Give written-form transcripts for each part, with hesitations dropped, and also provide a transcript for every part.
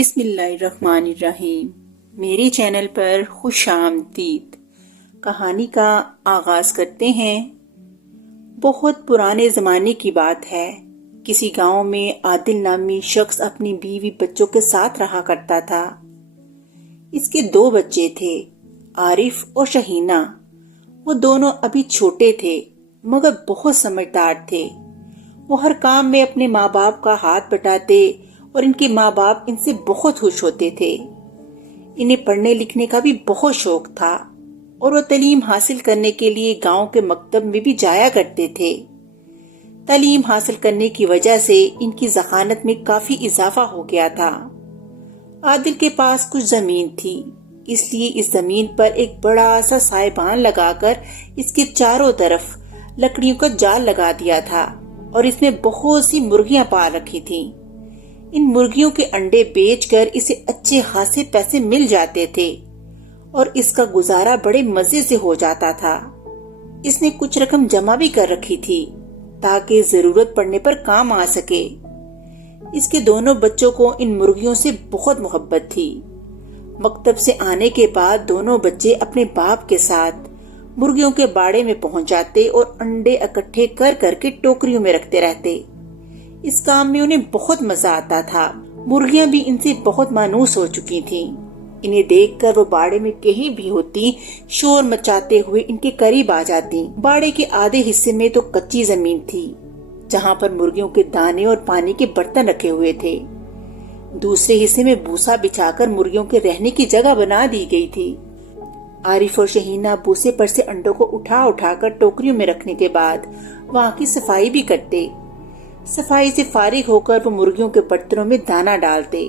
بسم اللہ الرحمن الرحیم۔ میرے چینل پر خوش آمدید۔ کہانی کا آغاز کرتے ہیں۔ بہت پرانے زمانے کی بات ہے۔ کسی گاؤں میں عادل نامی شخص اپنی بیوی بچوں کے ساتھ رہا کرتا تھا۔ اس کے 2 بچے تھے، عارف اور شہینہ۔ وہ دونوں ابھی چھوٹے تھے مگر بہت سمجھدار تھے۔ وہ ہر کام میں اپنے ماں باپ کا ہاتھ بٹاتے اور ان کے ماں باپ ان سے بہت خوش ہوتے تھے۔ انہیں پڑھنے لکھنے کا بھی بہت شوق تھا اور وہ تعلیم حاصل کرنے کے لیے گاؤں کے مکتب میں بھی جایا کرتے تھے۔ تعلیم حاصل کرنے کی وجہ سے ان کی ذہانت میں کافی اضافہ ہو گیا تھا۔ عادل کے پاس کچھ زمین تھی، اس لیے اس زمین پر ایک بڑا سا سائبان لگا کر اس کے چاروں طرف لکڑیوں کا جال لگا دیا تھا اور اس میں بہت سی مرغیاں پال رکھی تھیں۔ ان مرغیوں کے انڈے بیچ کر اسے اچھے خاصے پیسے مل جاتے تھے اور اس کا گزارا بڑے مزے سے ہو جاتا تھا۔ اس نے کچھ رقم جمع بھی کر رکھی تھی تاکہ ضرورت پڑنے پر کام آ سکے۔ اس کے دونوں بچوں کو ان مرغیوں سے بہت محبت تھی۔ مکتب سے آنے کے بعد دونوں بچے اپنے باپ کے ساتھ مرغیوں کے باڑے میں پہنچ جاتے اور انڈے اکٹھے کر کر کے ٹوکریوں میں رکھتے رہتے۔ اس کام میں انہیں بہت مزہ آتا تھا۔ مرغیاں بھی ان سے بہت مانوس ہو چکی تھیں۔ انہیں دیکھ کر وہ باڑے میں کہیں بھی ہوتی شور مچاتے ہوئے ان کے قریب آ جاتی۔ باڑے کے آدھے حصے میں تو کچی زمین تھی جہاں پر مرغیوں کے دانے اور پانی کے برتن رکھے ہوئے تھے۔ دوسرے حصے میں بھوسا بچھا کر مرغیوں کے رہنے کی جگہ بنا دی گئی تھی۔ عارف اور شہینہ بھوسے پر سے انڈوں کو اٹھا اٹھا کر ٹوکریوں میں رکھنے کے بعد وہاں کی صفائی بھی کرتے۔ صفائی سے فارغ ہو کر وہ مرغیوں کے برتنوں میں دانا ڈالتے۔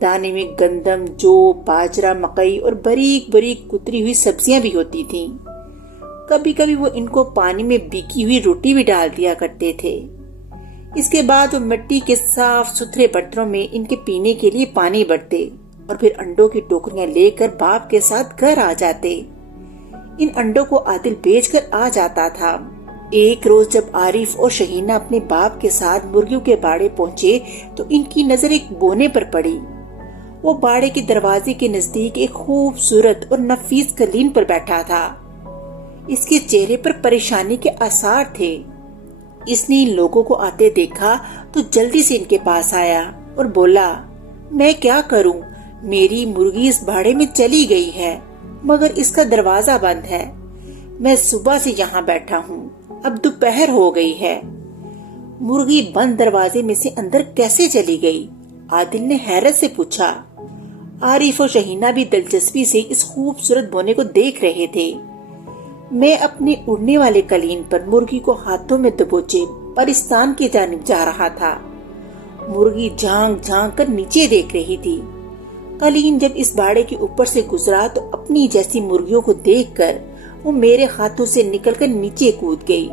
دانے میں گندم، جو، باجرہ، مکئی اور باریک باریک کتری ہوئی سبزیاں بھی ہوتی تھیں۔ کبھی کبھی وہ ان کو پانی میں بھیگی ہوئی روٹی بھی ڈال دیا کرتے تھے۔ اس کے بعد وہ مٹی کے صاف ستھرے برتنوں میں ان کے پینے کے لیے پانی بھرتے اور پھر انڈوں کی ٹوکریاں لے کر باپ کے ساتھ گھر آ جاتے۔ ان انڈوں کو عادل بیچ کر آ جاتا تھا۔ ایک روز جب عارف اور شہینہ اپنے باپ کے ساتھ مرغیوں کے باڑے پہنچے تو ان کی نظر ایک بونے پر پڑی۔ وہ باڑے کے دروازے کے نزدیک ایک خوبصورت اور نفیس قالین پر بیٹھا تھا۔ اس کے چہرے پر پریشانی کے آثار تھے۔ اس نے ان لوگوں کو آتے دیکھا تو جلدی سے ان کے پاس آیا اور بولا، میں کیا کروں؟ میری مرغی اس باڑے میں چلی گئی ہے مگر اس کا دروازہ بند ہے۔ میں صبح سے یہاں بیٹھا ہوں، اب دوپہر ہو گئی ہے، مرغی بند دروازے میں سے اندر کیسے چلی گئی؟ عادل نے حیرت سے پوچھا۔ عارف اور شہینہ بھی دلچسپی سے اس خوبصورت بونے کو دیکھ رہے تھے۔ میں اپنے اڑنے والے قالین پر مرغی کو ہاتھوں میں دبوچے پرستان کی جانب جا رہا تھا۔ مرغی جھانک جھانک کر نیچے دیکھ رہی تھی۔ قالین جب اس باڑے کے اوپر سے گزرا تو اپنی جیسی مرغیوں کو دیکھ کر وہ میرے ہاتھوں سے نکل کر نیچے کود گئی۔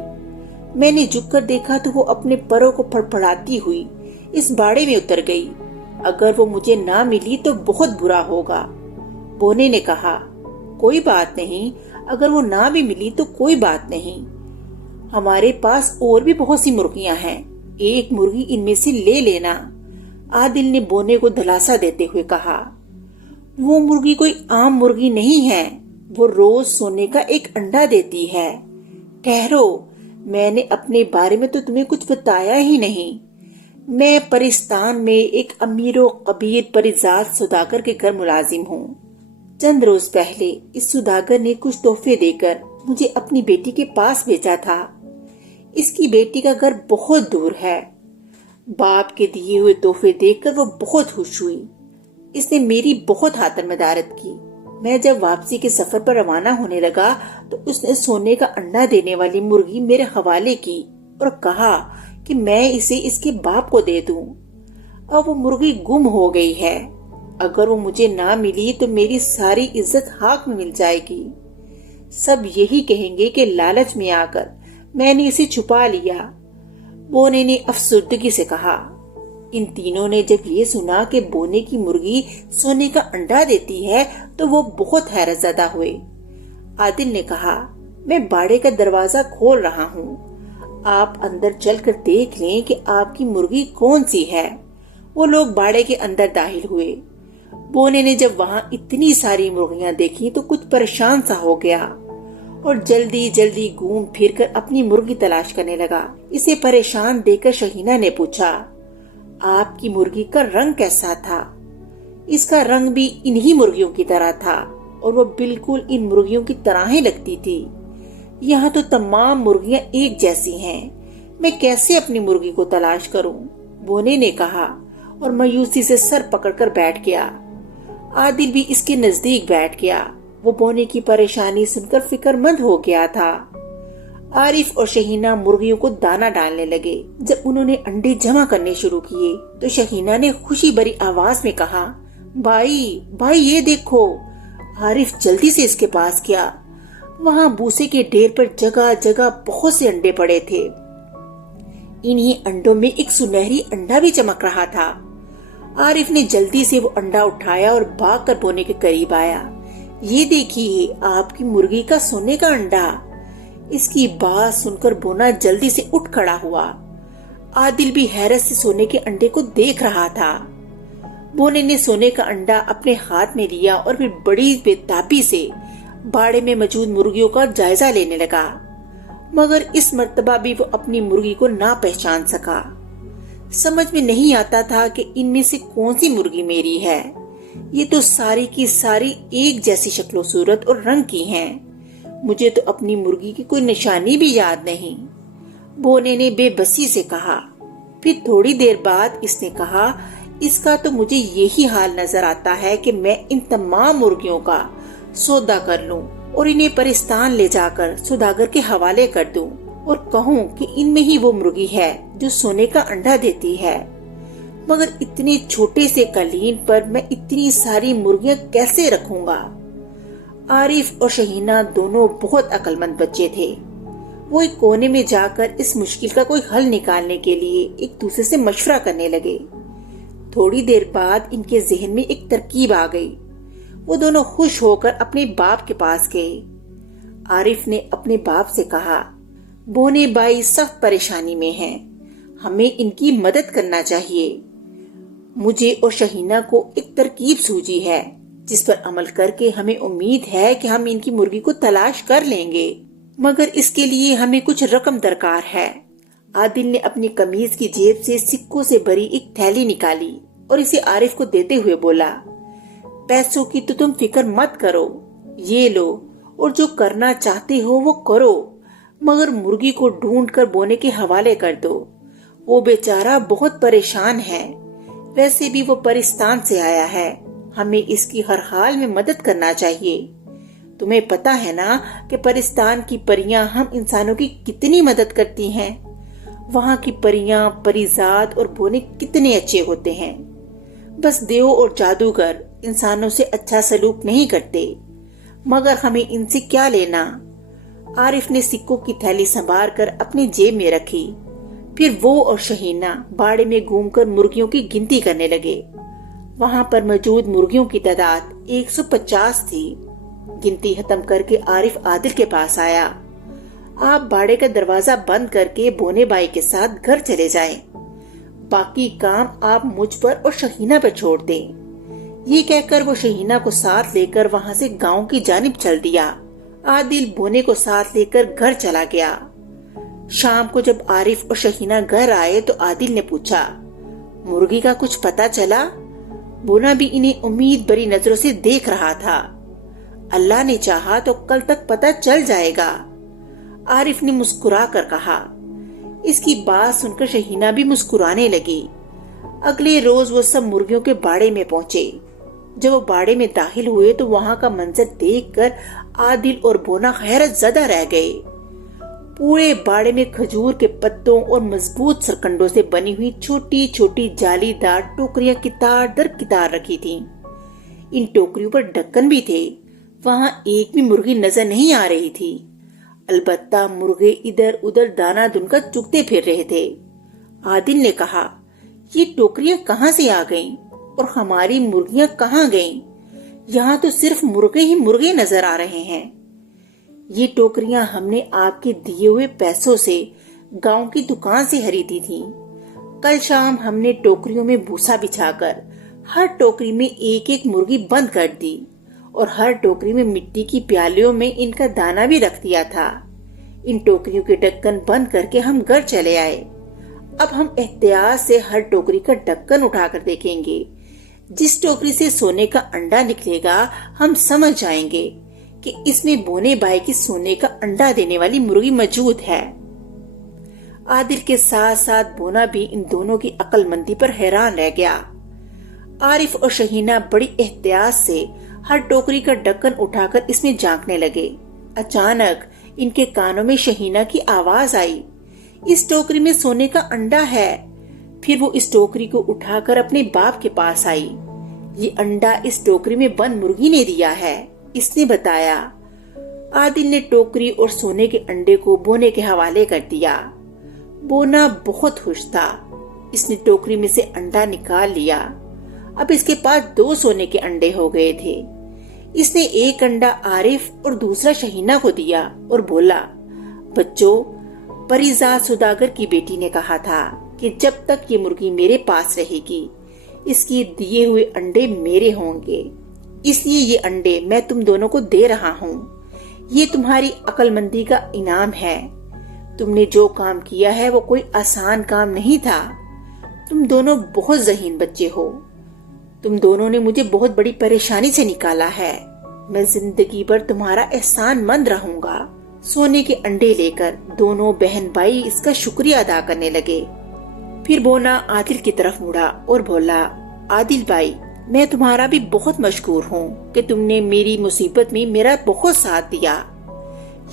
میں نے جھک کر دیکھا تو وہ اپنے پروں کو پھڑپھڑاتی ہوئی اس باڑے میں اتر گئی۔ اگر وہ مجھے نہ ملی تو بہت برا ہوگا۔ بونے نے کہا، کوئی بات نہیں، اگر وہ نہ بھی ملی تو کوئی بات نہیں، ہمارے پاس اور بھی بہت سی مرغیاں ہیں، ایک مرغی ان میں سے لے لینا۔ عادل نے بونے کو دلاسا دیتے ہوئے کہا، وہ مرغی کوئی عام مرغی نہیں ہے، وہ روز سونے کا ایک انڈا دیتی ہے۔ ٹھہرو، میں نے اپنے بارے میں تو تمہیں کچھ بتایا ہی نہیں۔ میں پرستان میں ایک امیر و کبیر پریزاد سوداگر کے گھر ملازم ہوں۔ چند روز پہلے اس سوداگر نے کچھ تحفے دے کر مجھے اپنی بیٹی کے پاس بھیجا تھا۔ اس کی بیٹی کا گھر بہت دور ہے۔ باپ کے دیے ہوئے تحفے دیکھ کر وہ بہت خوش ہوئی۔ اس نے میری بہت خاطر مدارت کی۔ میں جب واپسی کے سفر پر روانہ ہونے لگا تو اس نے سونے کا انڈا دینے والی مرغی میرے حوالے کی اور کہا کہ میں اسے اس کے باپ کو دے دوں۔ اب وہ مرغی گم ہو گئی ہے، اگر وہ مجھے نہ ملی تو میری ساری عزت خاک میں مل جائے گی۔ سب یہی کہیں گے کہ لالچ میں آ کر میں نے اسے چھپا لیا۔ بونے نے افسردگی سے کہا۔ ان تینوں نے جب یہ سنا کہ بونے کی مرغی سونے کا انڈا دیتی ہے تو وہ بہت حیرت زدہ ہوئے۔ عادل نے کہا، میں باڑے کا دروازہ کھول رہا ہوں، آپ اندر چل کر دیکھ لیں کہ آپ کی مرغی کون سی ہے۔ वो लोग बाड़े के अंदर दाखिल हुए। बोने ने जब वहां इतनी सारी मुर्गियां देखी तो कुछ परेशान सा हो गया और जल्दी जल्दी घूम फिर कर अपनी मुर्गी तलाश करने लगा। इसे परेशान देखकर शहीना ने पूछा, आपकी मुर्गी का रंग कैसा था? इसका रंग भी इन्हीं मुर्गियों की तरह था और वो बिल्कुल इन मुर्गियों की तरह ही लगती थी। यहाँ तो तमाम मुर्गियां एक जैसी हैं। मैं कैसे अपनी मुर्गी को तलाश करूं? बोने ने कहा और मायूसी से सर पकड़कर बैठ गया। आदिल भी इसके नजदीक बैठ गया। वो बोने की परेशानी सुनकर फिक्रमंद हो गया था। आरिफ और शहीना मुर्गियों को दाना डालने लगे। जब उन्होंने अंडे जमा करने शुरू किए तो शहीना ने खुशी भरी आवाज में कहा, भाई भाई ये देखो। आरिफ जल्दी से इसके पास गया। वहाँ भूसे के ढेर पर जगह जगह बहुत से अंडे पड़े थे। इन्हीं अंडों में एक सुनहरी अंडा भी चमक रहा था। आरिफ ने जल्दी से वो अंडा उठाया और भागकर बोने के करीब आया। ये देखिए आपकी मुर्गी का सोने का अंडा। इसकी बात सुनकर बोना जल्दी से उठ खड़ा हुआ। आदिल भी हैरत से सोने के अंडे को देख रहा था। बोने ने सोने का अंडा अपने हाथ में लिया और फिर बड़ी बेताबी से बाड़े में मौजूद मुर्गियों का जायजा लेने लगा, मगर इस मर्तबा भी वो अपनी मुर्गी को ना पहचान सका। समझ में नहीं आता था कि इनमें से कौन सी मुर्गी मेरी है। ये तो सारी की सारी एक जैसी शक्लो सूरत और रंग की हैं। मुझे तो अपनी मुर्गी की कोई निशानी भी याद नहीं, बोने ने बेबसी से कहा। फिर थोड़ी देर बाद इसने कहा, इसका तो मुझे यही हाल नजर आता है कि मैं इन तमाम मुर्गियों का सौदा कर लूं और इन्हें परिस्तान ले जाकर सौदागर के हवाले कर दूं और कहूं कि इनमें ही वो मुर्गी है जो सोने का अंडा देती है। मगर इतने छोटे से कालीन पर मैं इतनी सारी मुर्गियां कैसे रखूंगा? आरिफ और शहीना दोनों बहुत अक्लमंद बच्चे थे। वो एक कोने में जाकर इस मुश्किल का कोई हल निकालने के लिए एक दूसरे से मशवरा करने लगे। थोड़ी देर बाद इनके जहन में एक तरकीब आ गई। वो दोनों खुश होकर अपने बाप के पास गए। आरिफ ने अपने बाप से कहा, बोने बाई सख्त परेशानी में हैं, हमें इनकी मदद करना चाहिए। मुझे और शहीना को एक तरकीब सूझी है जिस पर अमल करके हमें उम्मीद है कि हम इनकी मुर्गी को तलाश कर लेंगे, मगर इसके लिए हमें कुछ रकम दरकार है। आदिल ने अपनी कमीज की जेब से सिक्कों से भरी एक थैली निकाली और इसे आरिफ को देते हुए बोला, पैसों की तो तुम फिक्र मत करो, ये लो और जो करना चाहते हो वो करो, मगर मुर्गी को ढूंढ कर बोने के हवाले कर दो। वो बेचारा बहुत परेशान है। वैसे भी वो परिस्तान से आया है, हमें इसकी हर हाल में मदद करना चाहिए। तुम्हें पता है ना कि परिस्तान की परियां हम इंसानों की कितनी मदद करती हैं। वहाँ की परियां, परिजात और बोने कितने अच्छे होते हैं। बस देव और जादूगर इंसानों से अच्छा सलूक नहीं करते, मगर हमें इनसे क्या लेना। आरिफ ने सिक्कों की थैली संभाल कर अपनी जेब में रखी। फिर वो और शहीना बाड़े में घूमकर मुर्गियों की गिनती करने लगे। वहाँ पर मौजूद मुर्गियों की तादाद 150 थी। गिनती खत्म करके आरिफ आदिल के पास आया। आप बाड़े का दरवाजा बंद करके बोने बाई के साथ घर चले जाएं। बाकी काम आप मुझ पर और शहीना पर छोड़ दें। ये कहकर वो शहीना को साथ लेकर वहाँ से गांव की जानिब चल दिया। आदिल बोने को साथ लेकर घर चला गया। शाम को जब आरिफ और शहीना घर आए तो आदिल ने पूछा, मुर्गी का कुछ पता चला? बोना भी इन्हें उम्मीद भरी नजरों से देख रहा था। अल्लाह ने चाहा तो कल तक पता चल जाएगा, आरिफ ने मुस्कुरा कर कहा। इसकी बात सुनकर शहीना भी मुस्कुराने लगी। अगले रोज वो सब मुर्गियों के बाड़े में पहुंचे। जब वो बाड़े में दाखिल हुए तो वहाँ का मंजर देखकर आदिल और बोना हैरत ज़दा रह गए। पूरे बाड़े में खजूर के पत्तों और मजबूत सरकंडों से बनी हुई छोटी छोटी जालीदार टोकरियां कितार दर कितार रखी थीं। इन टोकरियों पर ढक्कन भी थे। वहाँ एक भी मुर्गी नजर नहीं आ रही थी। अलबत्ता मुर्गे इधर उधर दाना दुनकर चुगते फिर रहे थे। आदिल ने कहा, ये टोकरियां कहाँ से आ गईं और हमारी मुर्गियां कहाँ गईं? यहाँ तो सिर्फ मुर्गे ही मुर्गे नजर आ रहे हैं। ये टोकरियां हमने आपके दिए हुए पैसों से गांव की दुकान से खरीदी थी। कल शाम हमने टोकरियों में भूसा बिछाकर हर टोकरी में एक एक मुर्गी बंद कर दी और हर टोकरी में मिट्टी की प्यालियों में इनका दाना भी रख दिया था। इन टोकरियों के ढक्कन बंद करके हम घर चले आए। अब हम एहतियात से हर टोकरी का ढक्कन उठाकर देखेंगे। जिस टोकरी से सोने का अंडा निकलेगा हम समझ जाएंगे कि इसमें बोने बाई की सोने का अंडा देने वाली मुर्गी मौजूद है। आदिल के साथ साथ बोना भी इन दोनों की अक्लमंदी पर हैरान रह गया। आरिफ और शहीना बड़ी एहतियात से हर टोकरी का ढक्कन उठाकर इसमें झांकने लगे। अचानक इनके कानों में शहीना की आवाज आई, इस टोकरी में सोने का अंडा है। फिर वो इस टोकरी को उठाकर अपने बाप के पास आई। ये अंडा इस टोकरी में बंद मुर्गी ने दिया है, इसने बताया। आदिल ने टोकरी और सोने के अंडे को बोने के हवाले कर दिया। बोना बहुत खुश था। इसने टोकरी में से अंडा निकाल लिया। अब इसके पास 2 सोने के अंडे हो गए थे। इसने एक अंडा आरिफ और दूसरा शहीना को दिया और बोला, बच्चों, परिजात सुदागर की बेटी ने कहा था कि जब तक ये मुर्गी मेरे पास रहेगी इसके दिए हुए अंडे मेरे होंगे, इसलिए ये अंडे मैं तुम दोनों को दे रहा हूँ। ये तुम्हारी अक्लमंदी का इनाम है। तुमने जो काम किया है वो कोई आसान काम नहीं था। तुम दोनों बहुत ज़हीन बच्चे हो। तुम दोनों ने मुझे बहुत बड़ी परेशानी से निकाला है। मैं जिंदगी भर तुम्हारा एहसान मंद रहूंगा। सोने के अंडे लेकर दोनों बहन भाई इसका शुक्रिया अदा करने लगे। फिर बोना आदिल की तरफ मुड़ा और बोला, आदिल भाई, मैं तुम्हारा भी बहुत मशकूर हूँ कि तुमने मेरी मुसीबत में मेरा बहुत साथ दिया।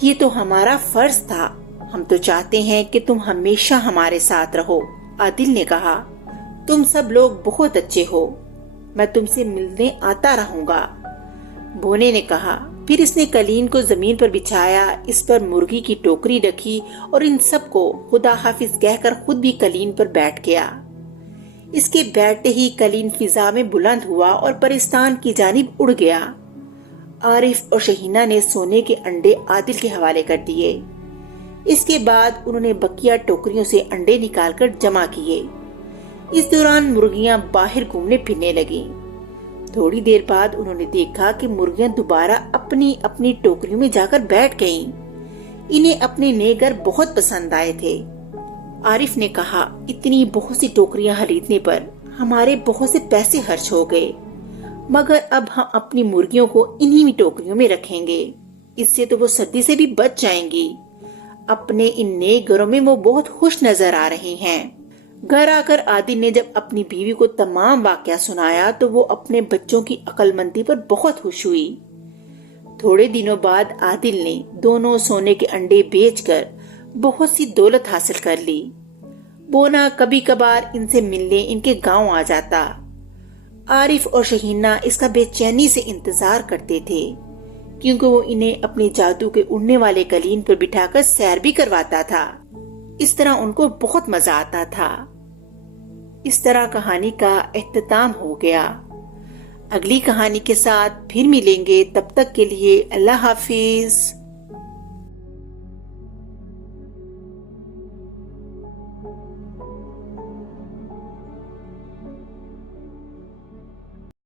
ये तो हमारा फर्ज था। हम तो चाहते हैं कि तुम हमेशा हमारे साथ रहो। आदिल ने कहा, तुम सब लोग बहुत अच्छे हो। मैं तुमसे मिलने आता रहूंगा। बोने ने कहा। फिर इसने कलीन को जमीन पर बिछाया, इस पर मुर्गी की टोकरी रखी और इन सबको खुदा हाफिज कहकर खुद भी कलीन पर बैठ गया। इसके बैठते ही कलीन फिजा में बुलंद हुआ और परिस्तान की जानिब उड़ गया। आरिफ और शहीना ने सोने के अंडे आदिल के हवाले कर दिए। इसके बाद उन्होंने बकिया टोकरियों से अंडे निकालकर जमा किए। इस दौरान मुर्गियां बाहर घूमने फिरने लगीं। थोड़ी देर बाद उन्होंने देखा कि मुर्गियां दोबारा अपनी अपनी टोकरियों में जाकर बैठ गईं। इन्हें अपने नए घर बहुत पसंद आए थे। आरिफ ने कहा, इतनी बहुत सी टोकरियां खरीदने पर हमारे बहुत से पैसे खर्च हो गए, मगर अब हम अपनी मुर्गियों को इन्हीं टोकरियों में रखेंगे। इससे तो वो सर्दी से भी बच जाएंगी। अपने इन नए घरों में वो बहुत खुश नजर आ रही हैं। घर आकर आदिल ने जब अपनी बीवी को तमाम वाकया सुनाया तो वो अपने बच्चों की अक्लमंदी पर बहुत खुश हुई। थोड़े दिनों बाद आदिल ने दोनों सोने के अंडे बेचकर बहुत सी दौलत हासिल कर ली। बोना कभी कभार इनसे मिलने इनके गांव आ जाता। आरिफ और शहीना इसका बेचैनी से इंतजार करते थे, क्योंकि वो इन्हें अपने जादू के उड़ने वाले कलीन पर बिठाकर सैर भी करवाता था। इस तरह उनको बहुत मजा आता था। इस तरह कहानी का इख्तिताम हो गया। अगली कहानी के साथ फिर मिलेंगे। तब तक के लिए अल्लाह हाफिज।